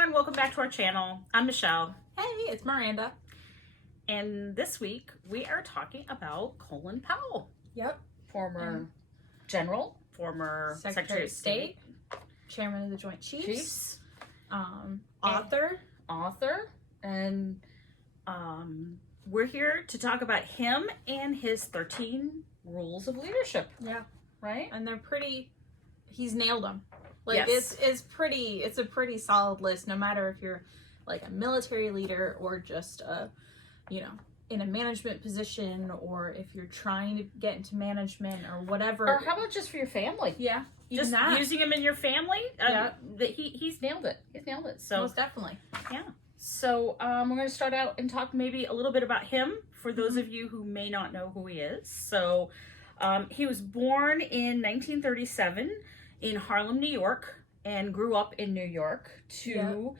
everyone, welcome back to our channel. I'm Michelle. Hey, it's Miranda. And this week we are talking about Colin Powell. Yep. Former general, former Secretary of State, Chairman of the Joint Chiefs, author, and we're here to talk about him and his 13 rules of leadership. Yeah. Right? And they're pretty, he's nailed them. Like, yes. it's a pretty solid list, no matter if you're like a military leader or just in a management position, or if you're trying to get into management or whatever. Or how about just for your family? Yeah. Just using him in your family? Yeah. He's nailed it. He's nailed it. So most definitely. Yeah. So we're going to start out and talk maybe a little bit about him for those of you who may not know who he is. So he was born in 1937 in Harlem, New York, and grew up in New York to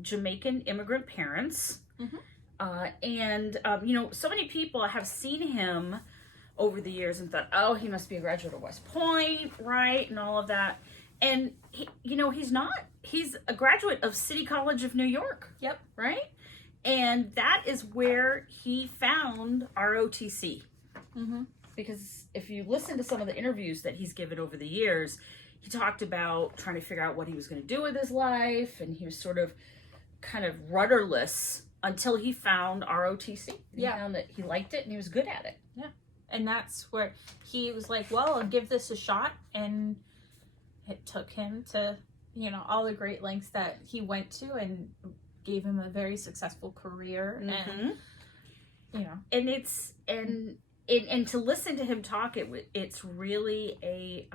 Jamaican immigrant parents. So many people have seen him over the years and thought, oh, he must be a graduate of West Point, right? And all of that. And, he's not. He's a graduate of City College of New York. Yep. Right? And that is where he found ROTC. Because if you listen to some of the interviews that he's given over the years, he talked about trying to figure out what he was going to do with his life. And he was sort of kind of rudderless until he found ROTC. He found that he liked it and he was good at it. Yeah. And that's where he was like, well, I'll give this a shot. And it took him to, all the great lengths that he went to and gave him a very successful career. And, and to listen to him talk, it's really a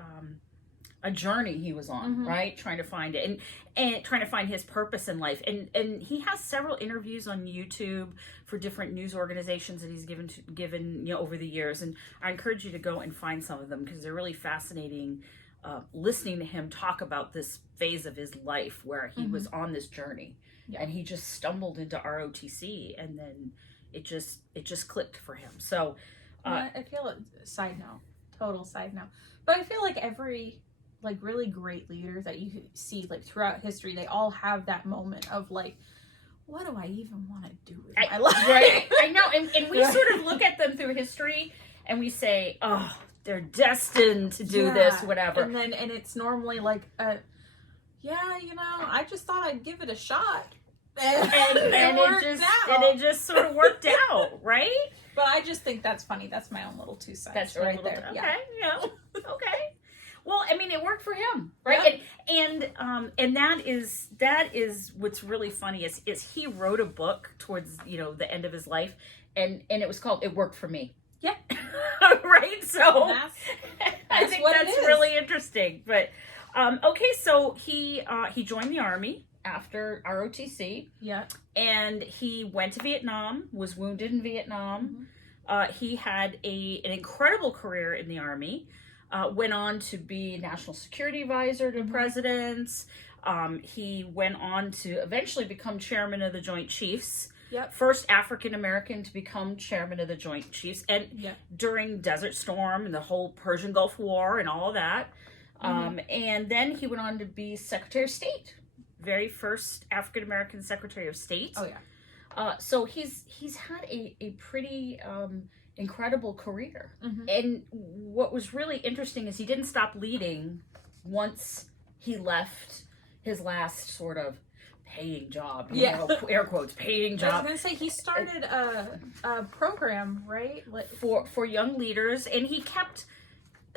journey he was on, right? Trying to find it and trying to find his purpose in life. And he has several interviews on YouTube for different news organizations that he's given over the years. And I encourage you to go and find some of them because they're really fascinating. Listening to him talk about this phase of his life where he was on this journey, and he just stumbled into ROTC, and then it just clicked for him. So I feel total side note, but I feel like every really great leaders that you see throughout history, they all have that moment of what do I even want to do with my life? Right. I know, and we sort of look at them through history and we say, oh, they're destined to do this, whatever. And it's normally I just thought I'd give it a shot. And it just sort of worked out, right? But I just think that's funny. That's my own little 2 cents. That's right there. Okay, okay. Well, I mean, it worked for him, right? Yep. And that is what's really funny is he wrote a book towards the end of his life, and it was called "It Worked for Me." Yeah. Right. So I think that's really interesting. But okay, so he joined the Army after ROTC. Yeah. And he went to Vietnam, was wounded in Vietnam. He had an incredible career in the Army. Went on to be National Security Advisor to presidents. He went on to eventually become Chairman of the Joint Chiefs. Yep. First African-American to become Chairman of the Joint Chiefs. And during Desert Storm and the whole Persian Gulf War and all of that. And then he went on to be Secretary of State. Very first African-American Secretary of State. Oh, yeah. So he's had a pretty incredible career. And what was really interesting is he didn't stop leading once he left his last sort of paying job, air quotes, paying job. I was going to say, he started a program, right? For young leaders, and he kept,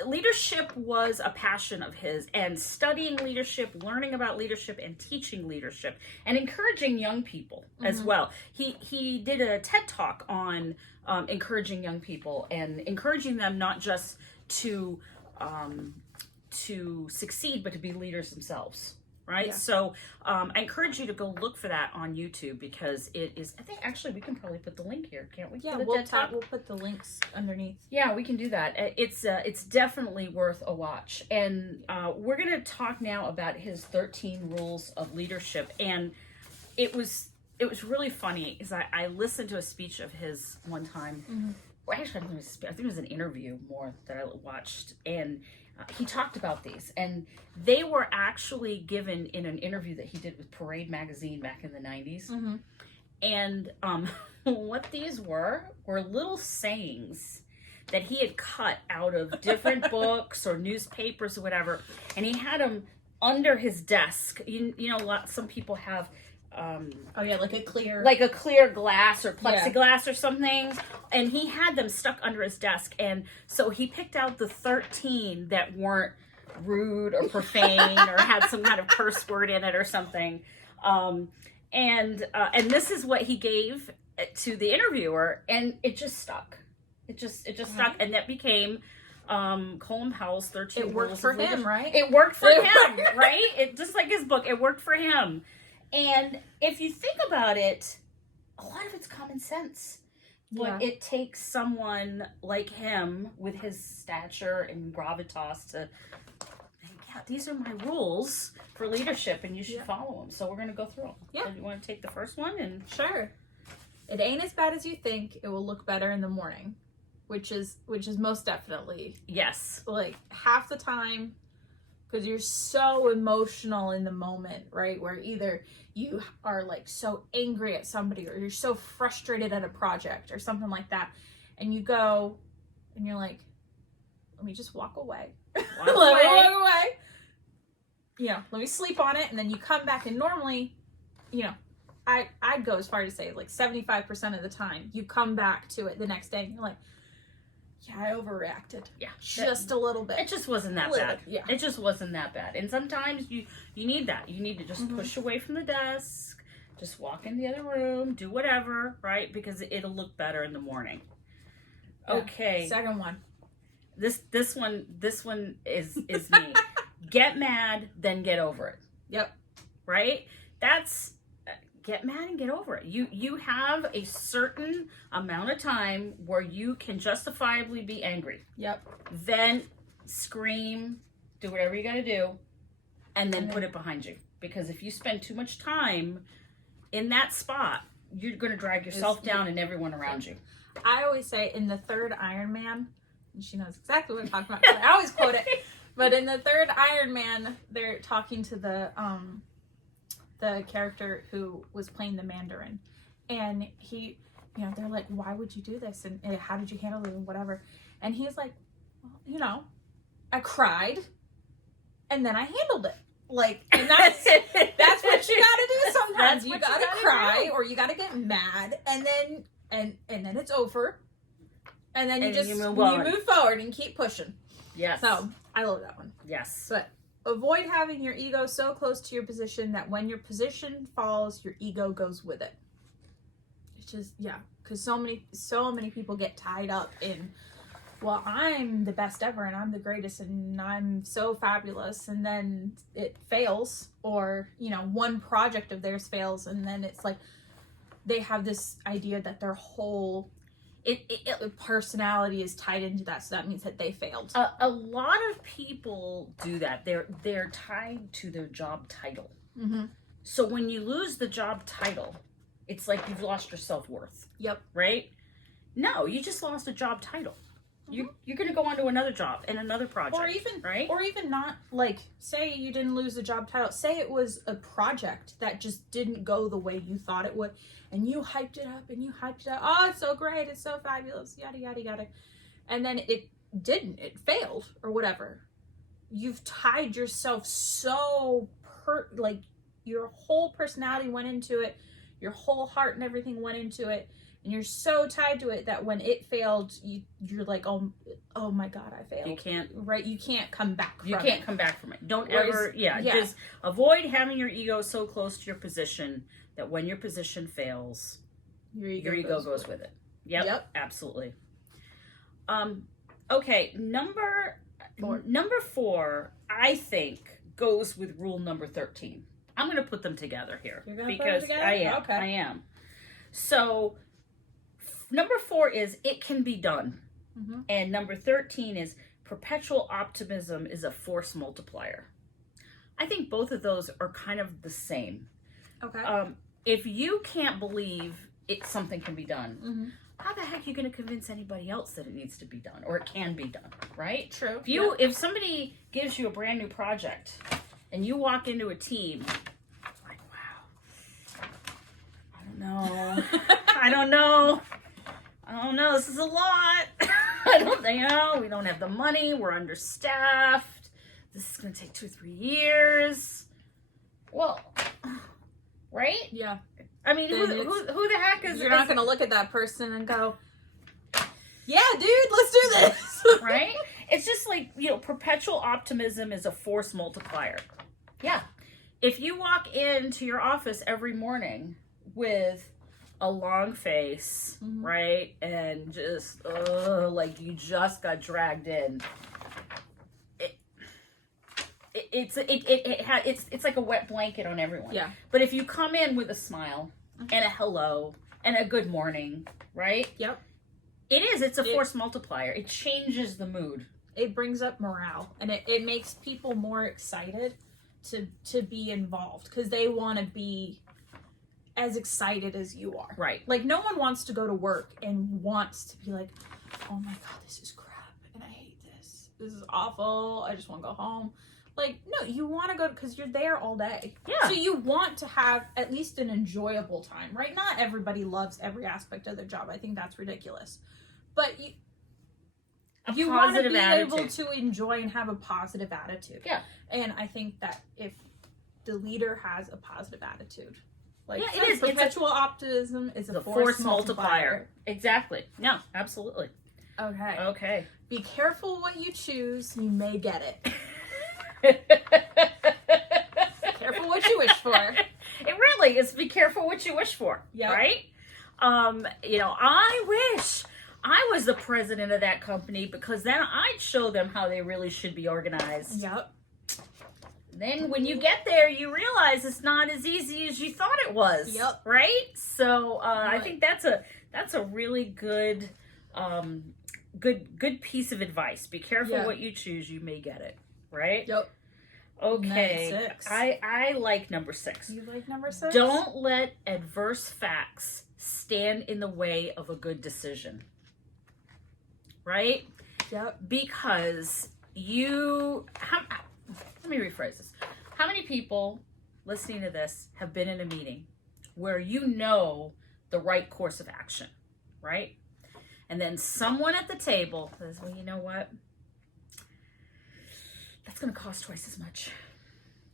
leadership was a passion of his, and studying leadership, learning about leadership, and teaching leadership, and encouraging young people as well. He did a TED Talk on encouraging young people, and encouraging them not just to succeed, but to be leaders themselves. Right. Yeah. So I encourage you to go look for that on YouTube because it is, I think actually we can probably put the link here, can't we? Yeah, we'll put the links underneath. Yeah, we can do that. It's definitely worth a watch. And we're going to talk now about his 13 rules of leadership. And it was really funny because I listened to a speech of his one time. Well, actually, I think it was an interview more that I watched. And he talked about these, and they were actually given in an interview that he did with Parade magazine back in the 90s. Mm-hmm. And what these were little sayings that he had cut out of different books or newspapers or whatever, and he had them under his desk. You know, some people have like a clear glass or plexiglass or something, and he had them stuck under his desk. And so he picked out the 13 that weren't rude or profane or had some kind of curse word in it or something. And this is what he gave to the interviewer, and it just stuck. It just stuck, and that became Colin Powell's 13 It worked Rules for of him, Leadership. right? It worked for him, right? It just like his book, it worked for him. And if you think about it, a lot of it's common sense. But it takes someone like him with his stature and gravitas to think, yeah, these are my rules for leadership and you should follow them. So we're going to go through them. Yeah. So you want to take the first one? And Sure. It ain't as bad as you think. It will look better in the morning, which is most definitely yes. like half the time, because you're so emotional in the moment, right? Where either you are like so angry at somebody or you're so frustrated at a project or something like that. And you go and you're like, let me just walk away. Let me walk away. You know, let me sleep on it. And then you come back, and normally, you know, I'd go as far to say like 75% of the time you come back to it the next day and you're like, yeah, I overreacted. Yeah. Just a little bit. It just wasn't that bad. Yeah. It just wasn't that bad. And sometimes you need that. You need to just push away from the desk, just walk in the other room, do whatever, right? Because it'll look better in the morning. Yeah. Okay. Second one. This one is me. Get mad, then get over it. Yep. Right? That's get mad and get over it. You have a certain amount of time where you can justifiably be angry. Yep. Then scream, do whatever you got to do, and then put it behind you. Because if you spend too much time in that spot, you're going to drag yourself down and everyone around you. I always say in the third Iron Man, and she knows exactly what I'm talking about. I always quote it. But in the third Iron Man, they're talking to the character who was playing the Mandarin, and he, you know, they're like, why would you do this, and how did you handle it, and whatever, and he's like, well, you know, I cried and then I handled it, like, and that's what you gotta do sometimes. You gotta cry or you gotta get mad, and then it's over, and then you move forward and keep pushing. Yes. So I love that one. Yes. But avoid having your ego so close to your position that when your position falls, your ego goes with it. It's just, because so many people get tied up in, well, I'm the best ever and I'm the greatest and I'm so fabulous, and then it fails, or, you know, one project of theirs fails, and then it's like they have this idea that their whole personality is tied into that, so that means that they failed. A lot of people do that. They're tied to their job title. Mm-hmm. So when you lose the job title, it's like you've lost your self-worth. Yep. Right? No, you just lost a job title. Mm-hmm. You're going to go on to another job and another project. Or even not, like, say you didn't lose the job title. Say it was a project that just didn't go the way you thought it would, and you hyped it up. Oh, it's so great. It's so fabulous. Yada, yada, yada. And then it didn't. It failed or whatever. You've tied yourself so, like, your whole personality went into it. Your whole heart and everything went into it. And you're so tied to it that when it failed, you're like, oh my God, I failed. You can't. Right? You can't come back from it. You can't come back from it. Don't ever, just avoid having your ego so close to your position that when your position fails, your ego goes with it. Yep. Absolutely. Okay, number 4, I think, goes with rule number 13. I'm going to put them together here. You're going to put them together? I am. So, number 4 is it can be done. Mm-hmm. And number 13 is perpetual optimism is a force multiplier. I think both of those are kind of the same. Okay. If you can't believe something can be done, how the heck are you going to convince anybody else that it needs to be done or it can be done, right? True. If somebody gives you a brand new project and you walk into a team, like, wow, I don't know. I don't know. This is a lot. We don't have the money. We're understaffed. This is going to take 2 or 3 years. Well, right? Yeah. I mean, who the heck is... You're not going to look at that person and go, yeah, dude, let's do this. Right? It's just like, perpetual optimism is a force multiplier. Yeah. If you walk into your office every morning with a long face, right? And just, like you just got dragged in. It's like a wet blanket on everyone. Yeah. But if you come in with a smile and a hello and a good morning, right? Yep. It's a force multiplier. It changes the mood. It brings up morale, and it makes people more excited to be involved because they want to be as excited as you are. Right. Like, no one wants to go to work and wants to be like, oh my God, this is crap and I hate this. This is awful. I just want to go home. Like, no, you want to go because you're there all day. Yeah. So you want to have at least an enjoyable time, right? Not everybody loves every aspect of their job. I think that's ridiculous. But you want to be able to enjoy and have a positive attitude. Yeah. And I think that if the leader has a positive attitude, like, yeah, it is. Perpetual optimism is a force multiplier. Exactly. No, absolutely. Okay. Be careful what you choose. You may get it. Careful what you wish for. It really is. Be careful what you wish for. Yep. Right? I wish I was the president of that company because then I'd show them how they really should be organized. Yep. Then when you get there, you realize it's not as easy as you thought it was. Yep. Right? So I think that's a really good good piece of advice. Be careful what you choose. You may get it. Right? Yep. Okay. Number 6. I like number 6. You like number 6? Don't let adverse facts stand in the way of a good decision. Right? Yep. Because let me rephrase this. How many people listening to this have been in a meeting where you know the right course of action, right? And then someone at the table says, well, you know what? That's going to cost twice as much.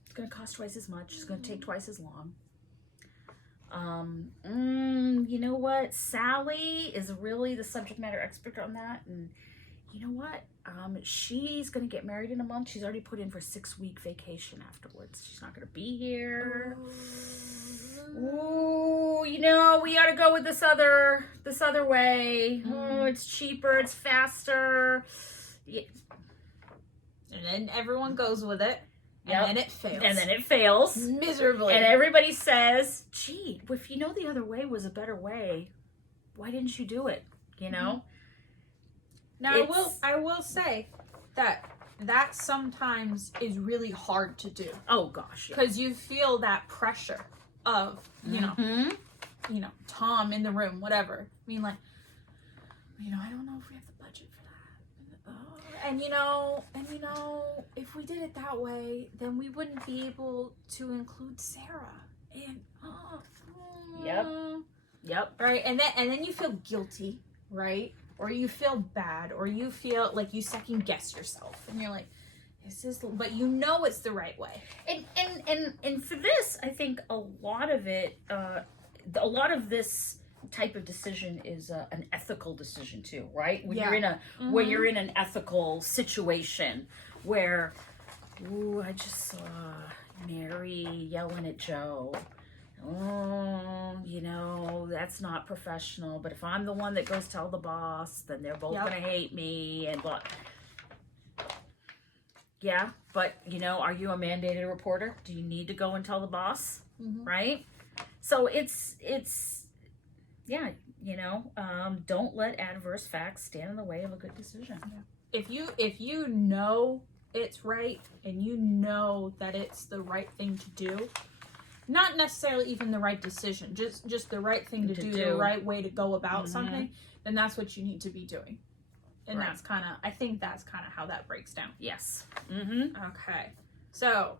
It's going to cost twice as much. It's going to take twice as long. You know what? Sally is really the subject matter expert on that. And you know what? She's going to get married in a month. She's already put in for 6-week vacation afterwards. She's not going to be here. Ooh, we ought to go with this other way. Oh, it's cheaper. It's faster. Yeah. And then everyone goes with it. And then it fails. Miserably. And everybody says, gee, if you know the other way was a better way, why didn't you do it? Now, I will say that sometimes is really hard to do. Oh, gosh. Because you feel that pressure of, Tom in the room, whatever. I mean, like, I don't know if we have the budget for that. And if we did it that way, then we wouldn't be able to include Sarah. And, Yep. Right? And then you feel guilty, right? Or you feel bad, or you feel like you second guess yourself, and you're like, but it's the right way. And for this, I think a lot of this type of decision is an ethical decision too, right? When you're in an ethical situation where, I just saw Mary yelling at Joe. Oh, that's not professional. But if I'm the one that goes tell the boss, then they're both gonna hate me and blah. Yeah, but are you a mandated reporter? Do you need to go and tell the boss? Right? So don't let adverse facts stand in the way of a good decision. If you know it's right and you know that it's the right thing to do, not necessarily even the right decision, just the right thing to do, the right way to go about something, then that's what you need to be doing. And Right. I think that's kind of how that breaks down. Yes. Mm-hmm. Okay. So,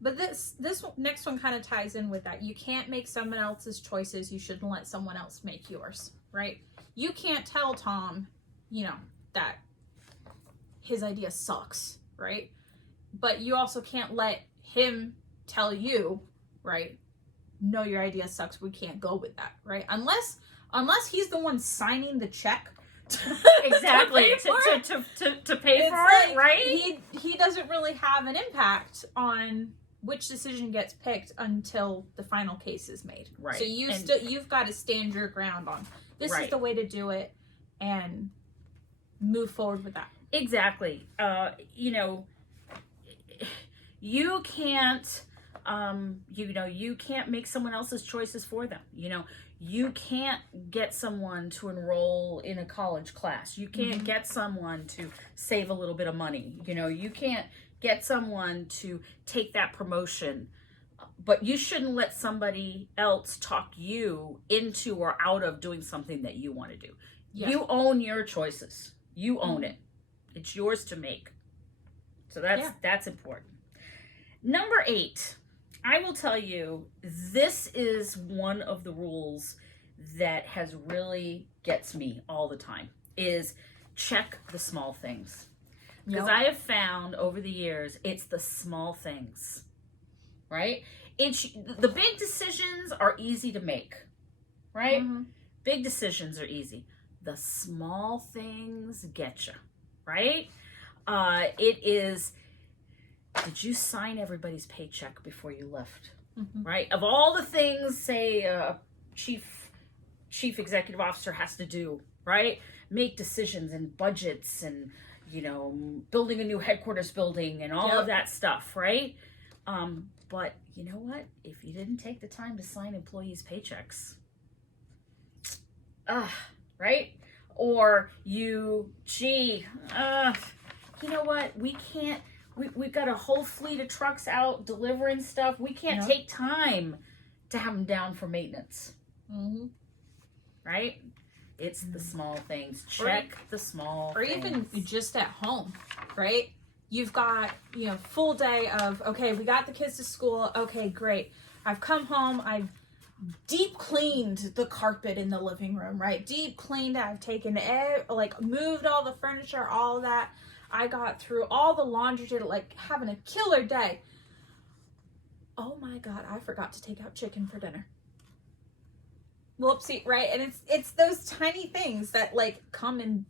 but this next one kind of ties in with that. You can't make someone else's choices. You shouldn't let someone else make yours, right? You can't tell Tom, that his idea sucks, right? But you also can't let him tell you, right? No, your idea sucks. We can't go with that, right? Unless he's the one signing the check. Exactly. To pay for it, right? He doesn't really have an impact on which decision gets picked until the final case is made. Right. So you've got to stand your ground on this is the way to do it and move forward with that. Exactly. You can't you can't make someone else's choices for them. You can't get someone to enroll in a college class. You can't get someone to save a little bit of money. You can't get someone to take that promotion. But you shouldn't let somebody else talk you into or out of doing something that you want to do. Yeah. You own your choices. You own it. It's yours to make. So that's important. Number 8, I will tell you, this is one of the rules that has really gets me all the time, is check the small things. Because I have found over the years, it's the small things, right? The big decisions are easy to make, right? Mm-hmm. Big decisions are easy. The small things get you, right? It is, did you sign everybody's paycheck before you left? Mm-hmm. Right? Of all the things, say, a chief executive officer has to do, right? Make decisions and budgets and, building a new headquarters building and all of that stuff, right? But you know what? If you didn't take the time to sign employees' paychecks, right? Or you know what? We can't, we've got a whole fleet of trucks out delivering stuff. We can't take time to have them down for maintenance. Mm-hmm. Right? It's the small things. Check the small things. Or even just at home, right? You've got, full day of, okay, we got the kids to school. Okay, great. I've come home. I've deep cleaned the carpet in the living room, right? Deep cleaned. I've taken moved all the furniture, all that. I got through all the laundry, having a killer day. Oh my God, I forgot to take out chicken for dinner. Whoopsie, right? And it's those tiny things that come and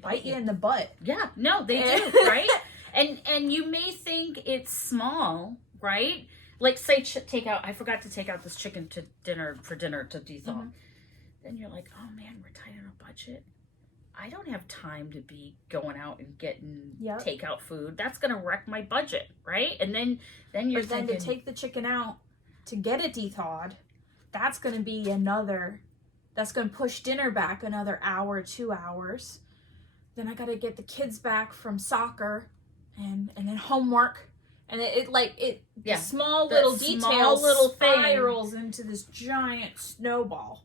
bite you in the butt. Yeah, no, they do, right? And you may think it's small, right? Like say I forgot to take out this chicken to dinner to dethaw. Mm-hmm. Then you're like, oh man, we're tight on a budget. I don't have time to be going out and getting takeout food. That's gonna wreck my budget, right? And then you're thinking, to take the chicken out to get it dethawed, that's gonna be that's gonna push dinner back another hour, 2 hours. Then I gotta get the kids back from soccer and then homework. And the small little details spirals into this giant snowball.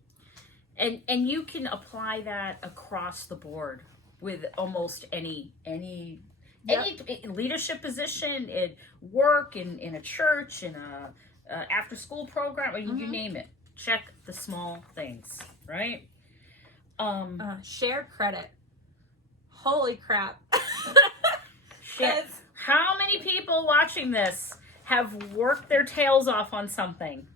And you can apply that across the board with almost any leadership position, in work, in a church, in a after school program, you name it. Check the small things, right? Share credit. Holy crap. How many people watching this have worked their tails off on something?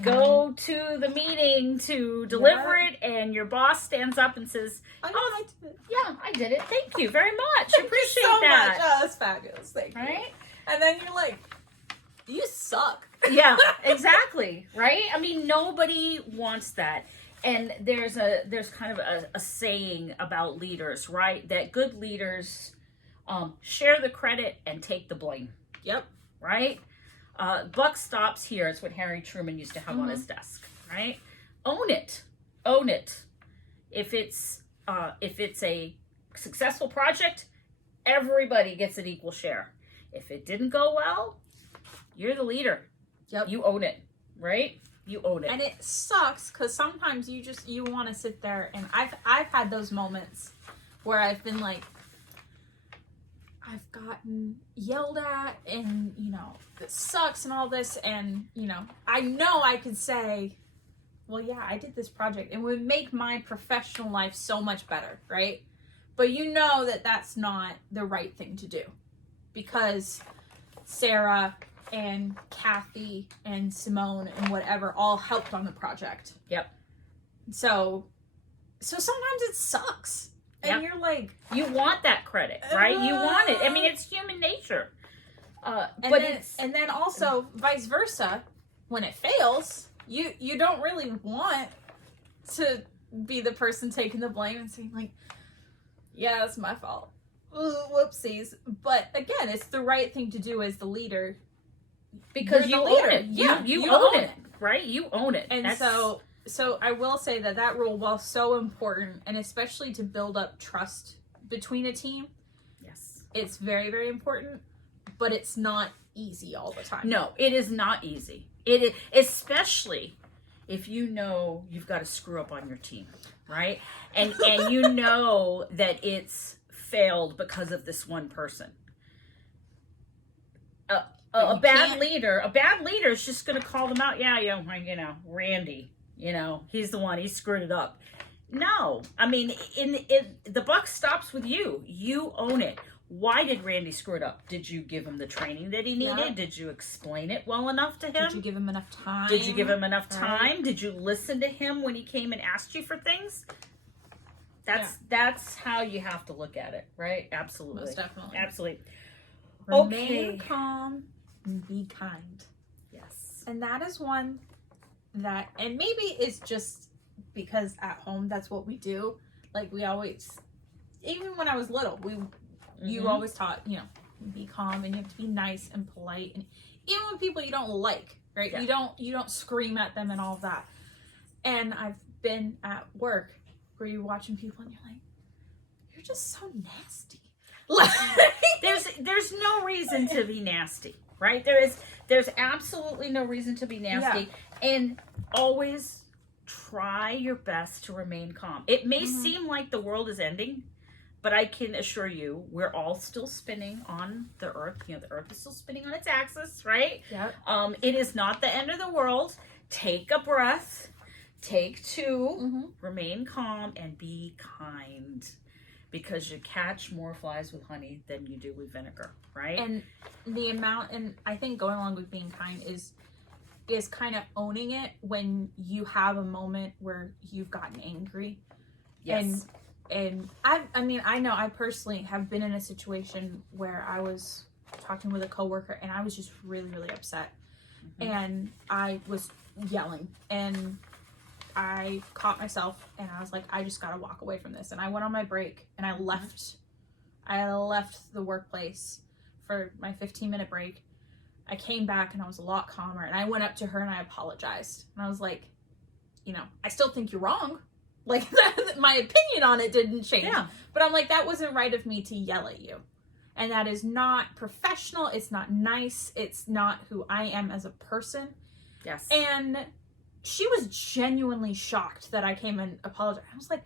Go to the meeting to deliver it, and your boss stands up and says, I did it. Yeah, I did it. Thank you very much. Appreciate that. Much. Oh, that's fabulous. Thank you. Right? And then you're like, you suck. Yeah, exactly. Right? I mean, nobody wants that. And there's kind of a saying about leaders, right? That good leaders share the credit and take the blame. Yep. Right? Buck stops here. It's what Harry Truman used to have on his desk, right? Own it. If it's a successful project, everybody gets an equal share. If it didn't go well, you're the leader. Yep. You own it, right? You own it. And it sucks because sometimes you want to sit there, and I've had those moments where I've been like, I've gotten yelled at, and this sucks and all this, and I know I could say, well, yeah, I did this project, and it would make my professional life so much better, right? But that that's not the right thing to do, because Sarah and Kathy and Simone and whatever all helped on the project. Yep. So sometimes it sucks. And you're like... You want that credit, right? You want it. I mean, it's human nature. And then also, vice versa, when it fails, you don't really want to be the person taking the blame and saying, like, yeah, it's my fault. Ooh, whoopsies. But again, it's the right thing to do as the leader. Because you own it. Yeah, you own it, right? You own it. And so I will say that rule, while so important, and especially to build up trust between a team, yes, it's very, very important, but it's not easy all the time. No, it is not easy. It is, especially if you've got a screw up on your team, right? And that it's failed because of this one person. A bad leader is just going to call them out. Yeah, Randy, he's the one. He screwed it up. No, I mean, the buck stops with you. You own it. Why did Randy screw it up? Did you give him the training that he needed? Yeah. Did you explain it well enough to him? Did you give him enough time? Right. Did you listen to him when he came and asked you for things? That's how you have to look at it, right? Absolutely. Most definitely. Absolutely. Remain calm and be kind. Yes. And that is one that, and maybe it's just because at home that's what we do. Like, we always, even when I was little, you always taught, be calm, and you have to be nice and polite, and even with people you don't like, right? Yeah. You don't scream at them and all of that. And I've been at work where you're watching people and you're like, you're just so nasty. There's no reason to be nasty, right? There's absolutely no reason to be nasty. Yeah. And always try your best to remain calm. It may seem like the world is ending, but I can assure you, we're all still spinning on the earth. The earth is still spinning on its axis, right? Yep. It is not the end of the world. Take a breath. Take two. Remain calm and be kind. Because you catch more flies with honey than you do with vinegar, right? And the amount, and I think going along with being kind is kind of owning it when you have a moment where you've gotten angry. Yes. And I know I personally have been in a situation where I was talking with a coworker and I was just really, really upset. And I was yelling, and I caught myself, and I was like, I just gotta walk away from this. And I went on my break, and I left the workplace for my 15-minute break. I came back, and I was a lot calmer, and I went up to her and I apologized. And I was like, I still think you're wrong. Like, my opinion on it didn't change. Yeah. But I'm like, that wasn't right of me to yell at you. And that is not professional. It's not nice. It's not who I am as a person. Yes. And she was genuinely shocked that I came and apologized. I was like,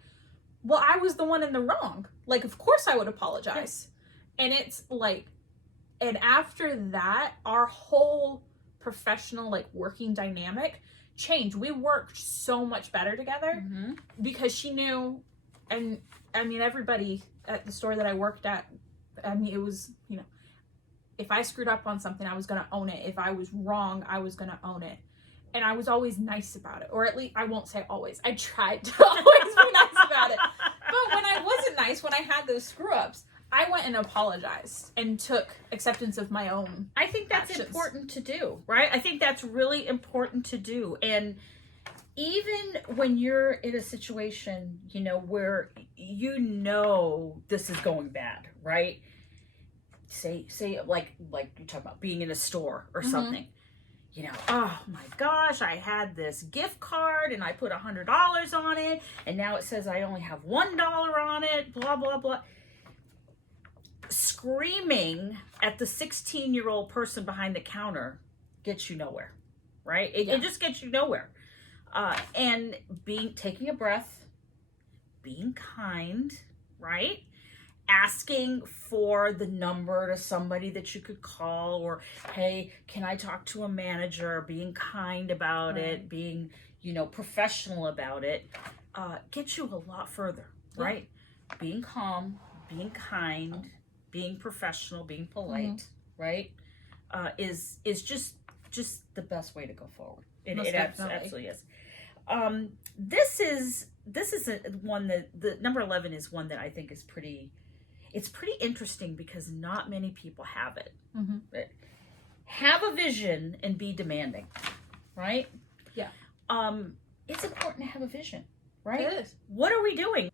well, I was the one in the wrong. Like, of course I would apologize. Yes. And it's like, and after that, our whole professional, like, working dynamic changed. We worked so much better together because she knew, and I mean, everybody at the store that I worked at, I mean, it was, if I screwed up on something, I was going to own it. If I was wrong, I was going to own it. And I was always nice about it. Or at least, I won't say always. I tried to always be nice about it. But when I wasn't nice, when I had those screw-ups, I went and apologized and took acceptance of my own I think that's actions. Important to do, right? I think that's really important to do. And even when you're in a situation, where this is going bad, right? Say like you talk about being in a store or something. Oh my gosh, I had this gift card and I put $100 on it, and now it says I only have $1 on it, blah, blah, blah. Screaming at the 16-year-old person behind the counter gets you nowhere, right? It just gets you nowhere. And taking a breath, being kind, right? Asking for the number to somebody that you could call, or, hey, can I talk to a manager? Being kind about it, being, professional about it, gets you a lot further, right? Being calm, being kind, being professional, being polite, right? Is just the best way to go forward. It absolutely is. This is one that the number 11 is one that I think is pretty interesting because not many people have it. But have a vision and be demanding, right? Yeah. It's important to have a vision, right? It is. What are we doing?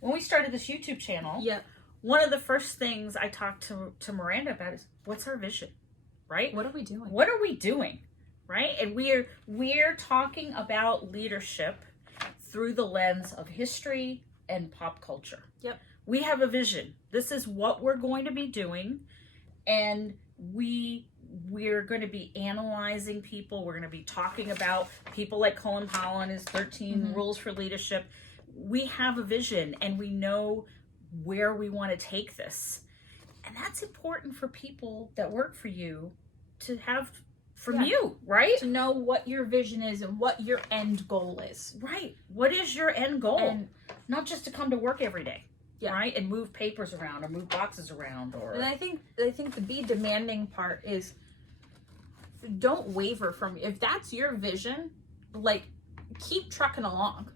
When we started this YouTube channel, one of the first things I talked to Miranda about is, what's our vision, right? What are we doing? What are we doing, right? And we're talking about leadership through the lens of history and pop culture. Yep. We have a vision. This is what we're going to be doing, and we're going to be analyzing people. We're going to be talking about people like Colin Powell and his 13 rules for leadership. We have a vision, and we know where we want to take this. And that's important for people that work for you to have from you, right? To know what your vision is and what your end goal is. Right. What is your end goal? And not just to come to work every day. Yeah. Right? And move papers around or move boxes around And I think the be demanding part is, don't waver from, if that's your vision, like, keep trucking along.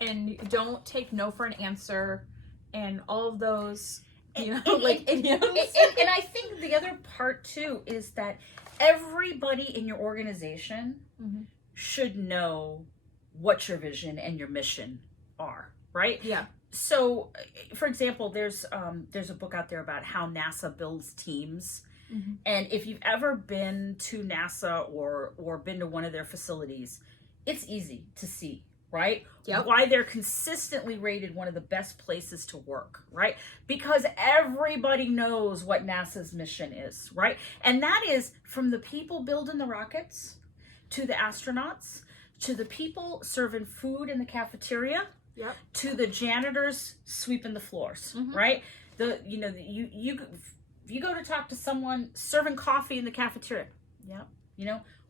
And don't take no for an answer and all of those, and I think the other part too is that everybody in your organization should know what your vision and your mission are, right? Yeah. So, for example, there's a book out there about how NASA builds teams. And if you've ever been to NASA or been to one of their facilities, it's easy to see, right? Yep. Why they're consistently rated one of the best places to work, right? Because everybody knows what NASA's mission is, right? And that is from the people building the rockets, to the astronauts, to the people serving food in the cafeteria, to the janitors sweeping the floors, right? You go to talk to someone serving coffee in the cafeteria.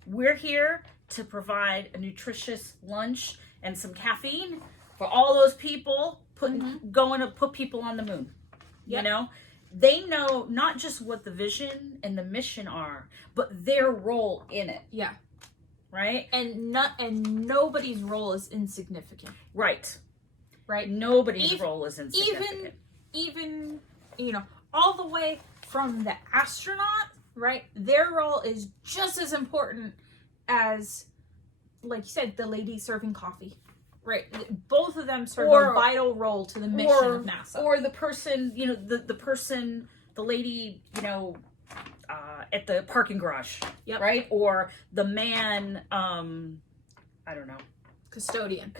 We're here to provide a nutritious lunch and some caffeine for all those people going to put people on the moon. They know not just what the vision and the mission are, but their role in it. Yeah. Right? And nobody's role is insignificant. Right. Right? Nobody's role is insignificant. Even all the way from the astronaut, right? Their role is just as important as, like you said, the lady serving coffee, right? Both of them serve a vital role to the mission of NASA. Or the person, the lady, at the parking garage, right? Or the man, I don't know. Custodian,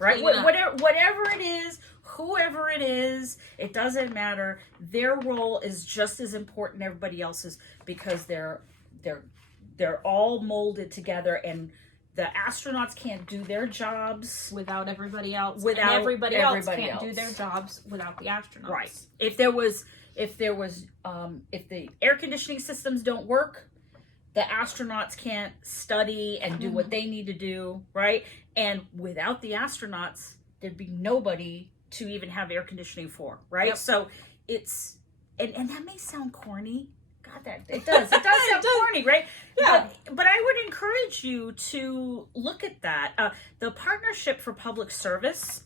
right? Whatever it is, whoever it is, it doesn't matter. Their role is just as important as everybody else's, because they're all molded together, and the astronauts can't do their jobs without everybody else. And everybody else can't do their jobs without the astronauts. Right. If the air conditioning systems don't work, the astronauts can't study and do what they need to do, right? And without the astronauts, there'd be nobody to even have air conditioning for, right? Yep. So it's, and that may sound corny. God, it does sound corny, right? Yeah. But I would encourage you to look at that. The Partnership for Public Service,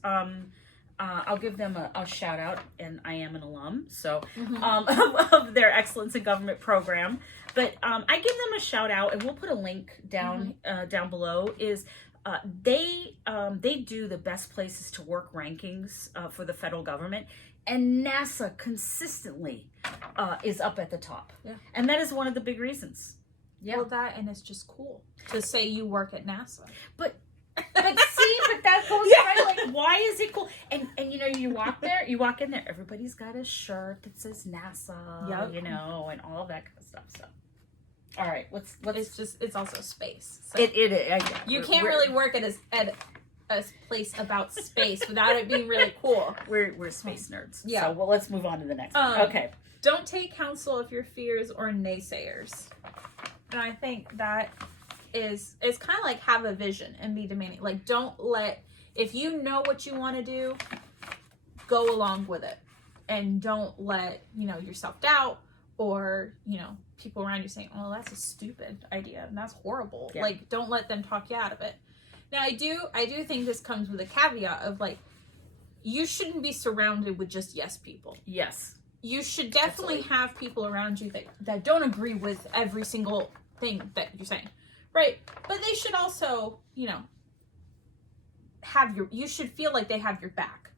I'll give them a shout out, and I am an alum, so of their Excellence in Government program. But I give them a shout out, and we'll put a link down below. Is they do the best places to work rankings for the federal government, and NASA consistently is up at the top. Yeah. And that is one of the big reasons. Yeah. Well, and it's just cool to say you work at NASA. But that goes right. Like, why is it cool? And you walk in there, everybody's got a shirt that says NASA, and all that kind of stuff. So All right, let's It's also space. So it yeah. you can't really work at a place about space without it being really cool. We're space nerds. Yeah. So, well, let's move on to the next one. Okay. Don't take counsel of your fears or naysayers. And I think that it's kind of like have a vision and be demanding. Like, don't let, if you know what you want to do, go along with it. And don't let, yourself doubt or, people around you saying, oh, that's a stupid idea and that's horrible. Yeah. Like, don't let them talk you out of it. Now, I do think this comes with a caveat of, like, you shouldn't be surrounded with just yes people. Yes. You should definitely have people around you that don't agree with every single thing that you're saying. Right? But they should also, you should feel like they have your back.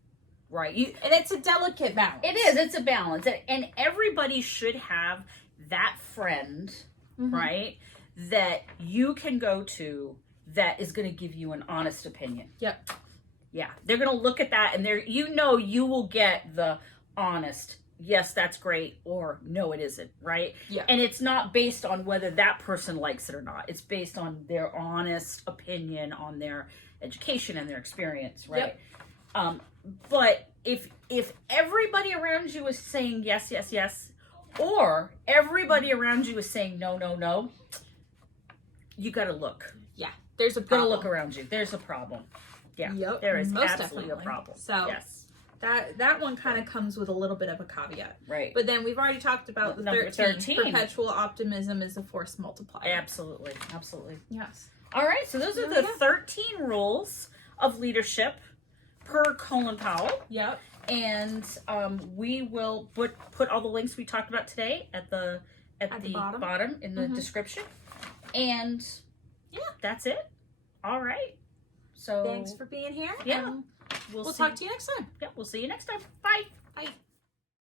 Right. And it's a delicate balance. It is. It's a balance. And everybody should have that friend, right, that you can go to that is going to give you an honest opinion. Yep. Yeah. They're going to look at that and you will get the honest, yes, that's great, or no, it isn't, right? Yeah. And it's not based on whether that person likes it or not. It's based on their honest opinion on their education and their experience, right? Yep. But if everybody around you is saying yes, yes, yes, or everybody around you is saying no, no, no, you got to look. Yeah. There's a problem. Got to look around you. There's a problem. Yeah. Yep. There is Most absolutely definitely a problem. So yes. That one kind of comes with a little bit of a caveat. Right. But then we've already talked about the Number 13. Perpetual optimism is a force multiplier. Absolutely. Absolutely. Yes. All right. So those are the 13 rules of leadership per Colin Powell. Yep. And we will put all the links we talked about today at the bottom in the description. And yeah, that's it. All right. So thanks for being here. Yeah. We'll talk to you next time. Yeah, we'll see you next time. Bye. Bye.